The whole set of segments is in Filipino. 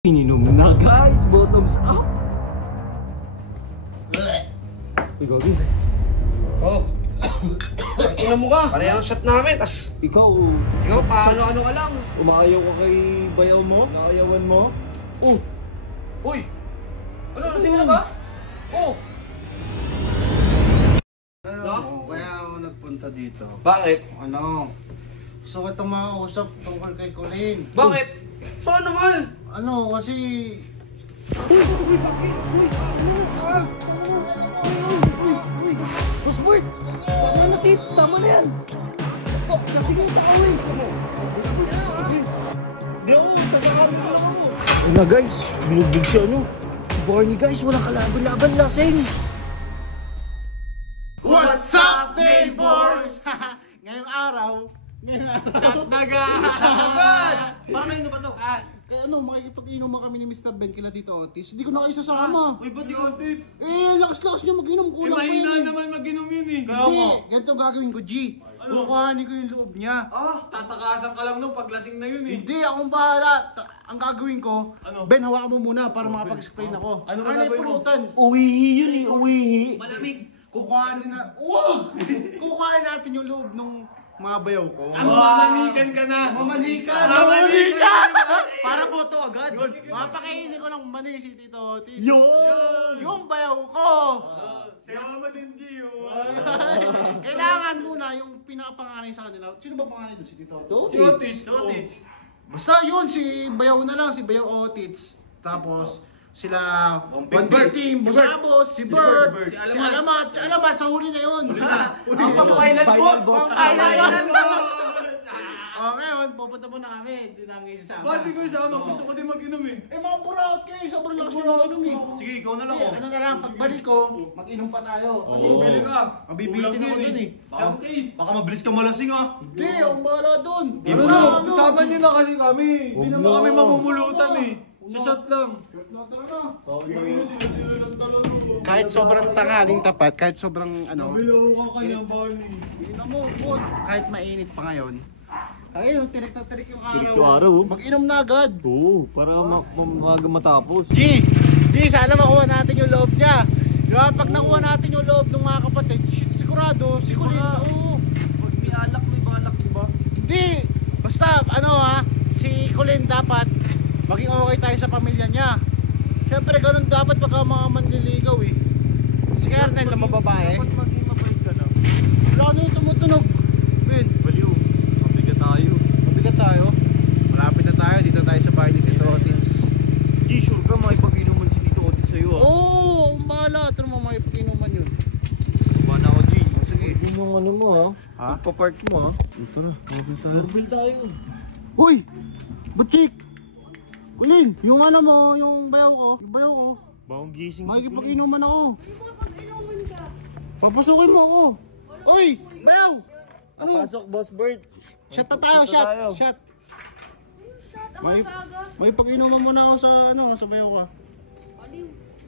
Ininom na guys, bottoms up. Uy, gagi. Oh. Tingnan mo ka. Parehang shot namin, tas Ikaw paano-ano ka lang. umaayaw ka kay bayaw mo? Naayawan mo? Oh! Uy! Ano, nasing na ba? Oh! Kaya ako nagpunta dito. Bakit? Ano? Gusto ko itong makausap tungkol kay Colleen. Bakit? Saan naman? Ano, kasi... Boss Bert! Ano na tips? Tama na yan! Kasi nga takawin! Hindi ako, tagakawin ako! Ayun na guys, binugbog si ano. Si Barney guys, walang kalaban-laban, lasing! What's up, neighbors? Ngayong araw, Parang ngayon na ba ito? kaya ano, makikipag-inom kami ni Mr. Ben kila Tito Otis. Hindi ko na kayo sasama. Uy, ba't yung tits? Lakas-lakas nyo mag-inom. Kulang pa mahina yun naman mag-inom yun eh. Hindi, ganito gagawin ko, G. Kukuhanin ko yung loob niya. Tatakasan ka lang nung paglasing na yun eh. Hindi, akong bahala. Ang gagawin ko, Ano? Ben, hawakan mo muna para makapag-explain ako. Ano ba yung gagawin mo? pulutan? Uwihi yun eh, uwihi! Malamig. Kukuhanin natin yung loob nung mga bayaw ko. Mamanikan ka na. Mamanikan! Para boto agad! Papakainin ko ng mani si Tito Otis. Yun! Yung bayaw ko! Si Mama din, Gio. Kailangan muna yung pinakapanganay sa kanila. Sino ba panganay doon? Si Tito Otis? Si Otits. Basta yun, si bayaw na lang, si bayaw Otits. Tapos, sila One Team, Busabos, si Bert, si Alamat, sa huli na yun. Ang pang-final boss. Ngayon, pupunta muna kami. Hindi namin isasama. Ba't di ko isama? Gusto ko din mag-inom eh. Mga buraot kayo, sobrang lakas nyo lang inom eh. Sige, ikaw na lang Ano na lang, pagbalik ko, mag-inom pa tayo. Kasi Bili ka. mabibitin ako dun eh. Isang case. Baka mabilis ka malasing ah! Hindi, akong bahala dun. Kasama niyo na kasi kami. Hindi Huwag naman na. kami mamumulutan eh. Sa shot lang. Kahit sobrang tangaling tapat, kahit sobrang ano, Bilaw ka kanya, Barney. tingnan mo, bud, kahit mainit pa ngayon. Ayun, tirik na tirik yung Tirik yung araw, oh. Mag-inom na agad. Oo, para maaga matapos. G, sana makuha natin yung loob niya. Di ba? Pag nakuha natin yung loob ng mga kapatid, sigurado, si Colleen, oo. May balak, di ba? Hindi, basta, si Colleen dapat maging okay tayo sa pamilya niya. Siyempre, ganun dapat pagka mga manliligaw eh. Si Kernel na mababae. Dapat maging mabait ka na. Wala na yung tumutunog. Ben, Baliw, mabigat tayo. mabigat tayo. Malapit na tayo, dito tayo sa bahay ni Tito Otis. Di, sure ka makipag-inuman si Tito Otis sa'yo ah. Oo, akong bahala. Ito naman makipag-inuman yun. Bana ako, G. Sige. Yun yung ano mo ha. Ha? Pagpapark mo ha. Ito na, mabil tayo. Mobile tayo. Uy! Butchik! Colleen, yung ano mo, yung bayaw ko. Bawang gising si Kulin. Makikipag-inuman ako. Papasukin mo ako. Uy! Bayaw! Ano? Papasok, Boss Bird. Shot na tayo, shot! May pag-inuman muna ako sa bayaw ka.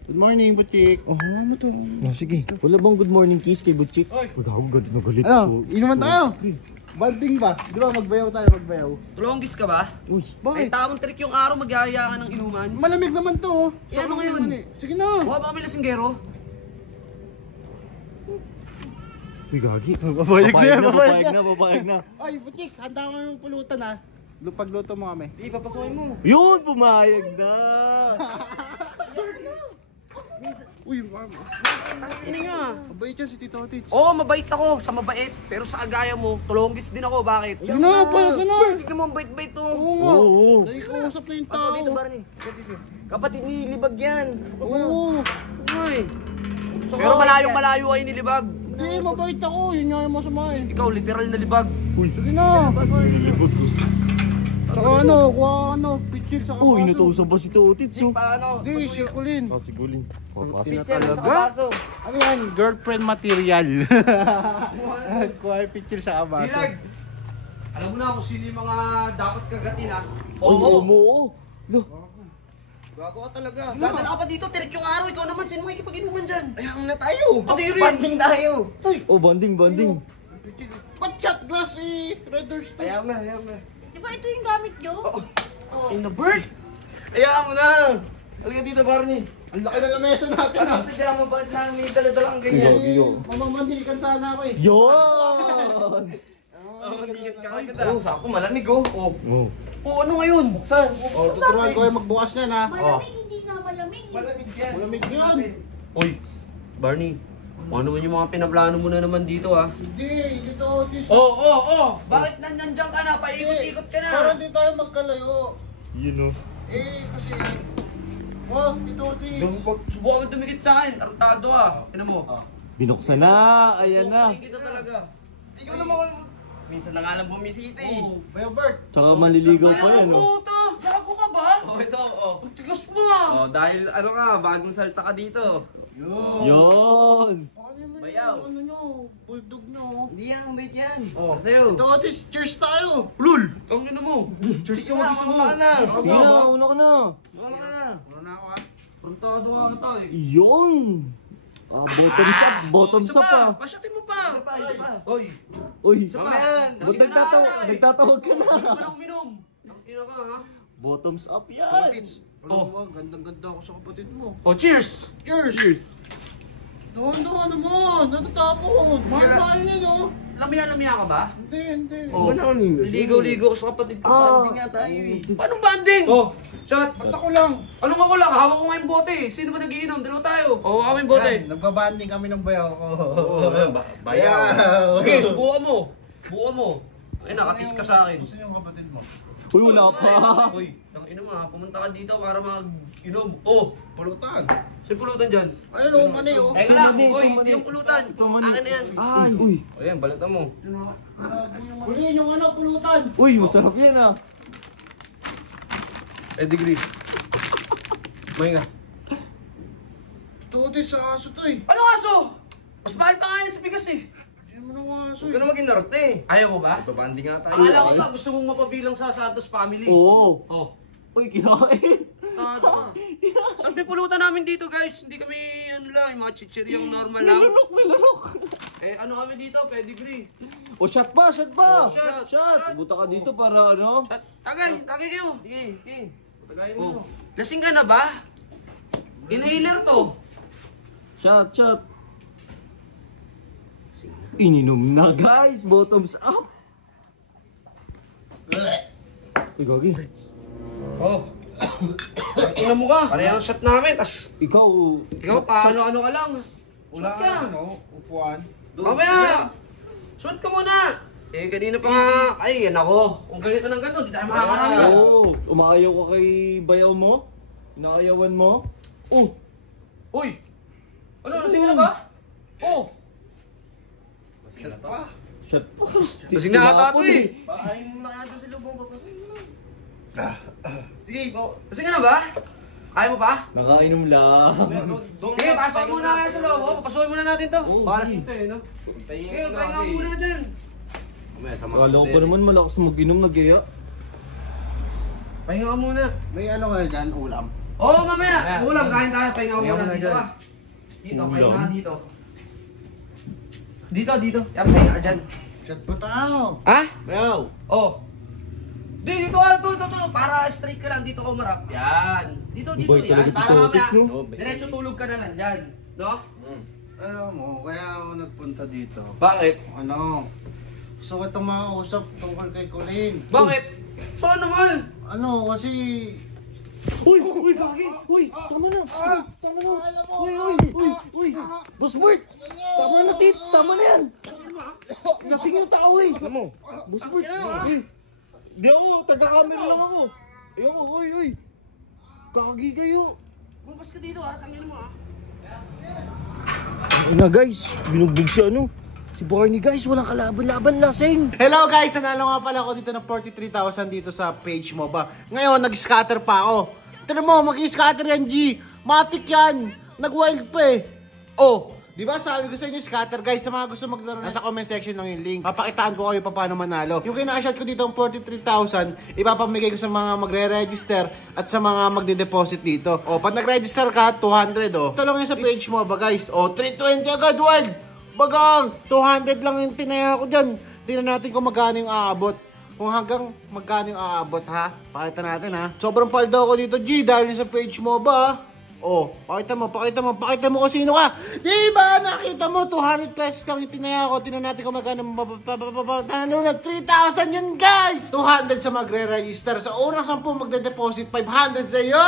Good morning, Butchik. Oh, ano to? Oh, sige. Wala bang good morning kiss kay Butchik? Magaw, galit na galit Ano? po. Inuman tayo? Banding ba? Di ba magbayaw tayo, magbayaw? Tulonggis ka ba? Uy, Ay, Bakit? tamang trick yung araw, magyaya ka ng inuman. Malamig naman to, oh. Eh, ano ngayon? naman eh. Sige na. Mukha ba kami lasinggero? uy gagi. Papayag Papayag na. Ay, Butchik, handa mo yung pulutan ha. Pagluto mo kami. Sige, papasukin mo. Yun, pumayag na. Uy, ma'am. Ano nga? Mabait yan si Tito Otis. Oo, mabait ako sa mabait. Pero sa agaya mo, tulonggis din ako. Bakit? Sige na, payag ka na. Tignan mo ang bait-bait to. Oo nga. Oo. Nakikausap na yung Ano tao. dito, Barney? Kapatid ni Libag yan. Oo. Uy. Pero malayong-malayo kayo ni Libag. Hindi, mabait ako. Yun nga yung masama eh. Ikaw, literal na Libag. Sige na. Saka pitchil sa kabaso. Uy, inutusan pa si Totits. Oh. Paano? Hindi, si Colleen. Si Gulin. Pitcher sa kabaso. Ano yan? Girlfriend material. Kuha yung pitchil sa kabaso. Bilard, alam mo na kung sino yung mga dapat kagatin ha? Oo. Gago ka talaga. Dadala ka pa dito, tirik yung araw. Ikaw naman, sino makikipag-inuman dyan? Ayun na tayo. Pati rin. tayo. Oh, banding. Ba't shot glass eh? Red Horse to. Ayaw na. Di ba ito yung gamit nyo? In the bird. Hayaan mo na. Halika dito, Barney. Ang laki na lamesa natin Ano ah. sadya mo? Bakit na may dala-dala kang ganyan? Mamamandilikan sana ako eh. Yon! Mandikat ka agad ah. Oo, sako malamig oh. Oh. Oh, ano ngayon? Buksan. Oh, tuturuan ko kayo magbukas niyan ha. Oh. Malamig, hindi nga malamig. Malamig yan. Malamig yan. Uy, Barney. Ano naman yung mga pinaplano mo na naman dito ah? Hindi, dito Otis. Bakit nandiyan ka na? Paikot-ikot ka na. Para hindi tayo magkalayo. Yun oh. Eh, kasi... Oh, dito Otis. Subukan mo dumikit sa akin. Tarantado ah. Tignan mo. Binuksan na. Ayan na. Buksan kita talaga. Ikaw naman. Minsan na nga lang bumisita eh. Oh, Bayo Bert. Tsaka maliligaw pa yan oh. Puto! Lago ka ba? Oh, ito oh. Ang tigas mo ah. Oh, dahil ano ka, bagong salta ka dito. Yon! Bayaw. Ano nyo? Bulldog nyo. Hindi yan, bait yan. Oh, Sa'yo. ito Otis, cheers tayo. Lul! Ang ino mo. Cheers Sige na, kumaka na. Sige na, una ka na. Kumaka ka na. Ano na ako ha? Tarantado nga kita eh. Yon! Bottoms up ah. Pasyatin mo pa. Isa pa. Oy. Uy, Mamaya. ba't nagtatawag ka na? Hindi ka na uminom. Ang ina ka ha. Bottoms up yan. Otis, Oh. ano ba? Gandang-ganda ako sa kapatid mo. Oh, cheers! Cheers! Dahan-dahan naman! Natatapon! Mahal-mahal niya no? Lamia ka ba? Hindi. Oh. Ligaw-ligaw sa kapatid ko. Banding nga tayo eh. Paano banding? Oh, shot. Ba't ako lang? Ano nga ko lang? Hawak ko nga yung bote. Sino ba nagiinom? Dalawa tayo. Oo, kami yung bote. Yan, nagbabanding kami ng bayaw ko. Bayaw. Sige, subukan mo. Subukan mo. Ay, nakatis ka sa akin. Gusto yung kapatid mo? Uy, wala pa. Uy, nang ina mo ha. Pumunta ka dito para mag-inom. Oh, Pulutan. sino pulutan dyan? Ayun o, mani o. Teka lang. Uy, hindi yung pulutan. Akin na yan. Ay, uy. O yan, balatan mo. Huliin yung ano, pulutan. Uy, masarap yan ah. Degree. Mahinga. Tuti sa aso to eh. Ano aso? Mas mahal pa nga yan sa bigas eh. Hindi mo na aso Huwag eh. ka na maging norte. Ayaw mo ba? Babanding nga tayo. Akala ko ba gusto mong mapabilang sa Santos family? Oo. Oh. Uy, kinakain. Ang pipulutan namin dito guys, hindi kami ano lang, yung mga chichiryang normal lang. Nilalok. Eh ano kami dito, pedigree. O, shot pa. Oh, Shot. Buta ka dito para ano. Tagay kayo. Sige. Patagayin Oh. mo. Lasing ka na ba? Inhaler to. Shot. Ininom na guys. Bottoms up. Uy, gagi. Oh. Ina mo ka. Pareho ang shot namin, tas Ikaw paano ka lang. Wala Shot ka. ano, upuan. Mamaya! Shoot ka muna! Eh, kanina pa nga. Ay, yan ako. Kung ganito ng ganito, di tayo makakarami. Oo. Umaayaw ka kay bayaw mo? Inaayawan mo? Oh. Uy! Ano, nasing na ba? Oh! Masila pa. Shot pa. Nasing na ata ito eh. Pakain mo na kaya doon sa lubong. Papasayin mo na. Sige, po. Nasing na ba? Kaya mo pa? Nakainom lang. Sige, pasok muna kaya sa loob. Oh, papasukin muna natin to. Oo, Para sige. sito eh, no? Tayin Sige, mo na pahinga kasi. muna dyan. Mamaya, sama Kala ko pa naman malakas mag-inom, nagyaya. Pahinga ka muna. May ano nga dyan, ulam. Oo, mamaya. Mamaya. Ulam, kain tayo. Pahinga ka Pahinga muna muna dito dyan. ka. Dito, Ulam? pahinga ka dito. Dito. Yan, pahinga ka dyan. Shot pa tayo. Ha? Bayaw. Oh. Dito ka, to. Para straight ka lang, dito ka umarap. Yan. Dito, Bait yan. talaga Para dito, mamaya, Otis, no? diretso tulog ka na lang dyan. No? Alam mo, kaya ako nagpunta dito. Bakit? Ano? Gusto ko itong makausap tungkol kay Colleen. Bakit? Saan naman? Ano, kasi... Uy, gagi. Uy, tama na. Uy. Boss Bert. Tama na, tips. Tama na yan. Lasing yung tao eh. Alam mo. Boss Bert. Uy. Di ako, taga-camera lang ako. Ayoko, uy. Gagi kayo. Bumpas ka dito ha, tangin mo ha. Ay na guys, binugbog si ano. Si Barney guys, walang kalaban-laban, lasing. Hello guys! Nanalo nga pala ako dito ng 43,000 dito sa page mo ba. Ngayon, nag-scatter pa ako. Tignan mo, mag-scatter yan, G. Matik yan. Nag-wild pa eh. Oh, di ba sabi ko sa inyo, scatter guys, sa mga gusto maglaro, nasa comment section lang yung link. Papakitaan ko kayo paano manalo. Yung kina-shot ko dito ng 43,000, ipapamigay ko sa mga magre-register at sa mga magde-deposit dito. Oh, pag nag-register ka, 200 oh. Ito lang yung sa page mo ba guys. Oh, 320 agad, wild. Bagang, 200 lang yung tinaya ko dyan. Tingnan natin kung magkano yung aabot. kung hanggang magkano yung aabot ha. Pakita natin ha. Sobrang paldo ako dito G dahil sa page mo ba? Oh, pakita mo kung sino ka. Diba, nakita mo, 200 pesos lang itinaya ko. Tinan natin kung magkano talo na 3,000 yan guys. 200 sa magre-register. Sa unang 10 magde-deposit, 500 sa'yo.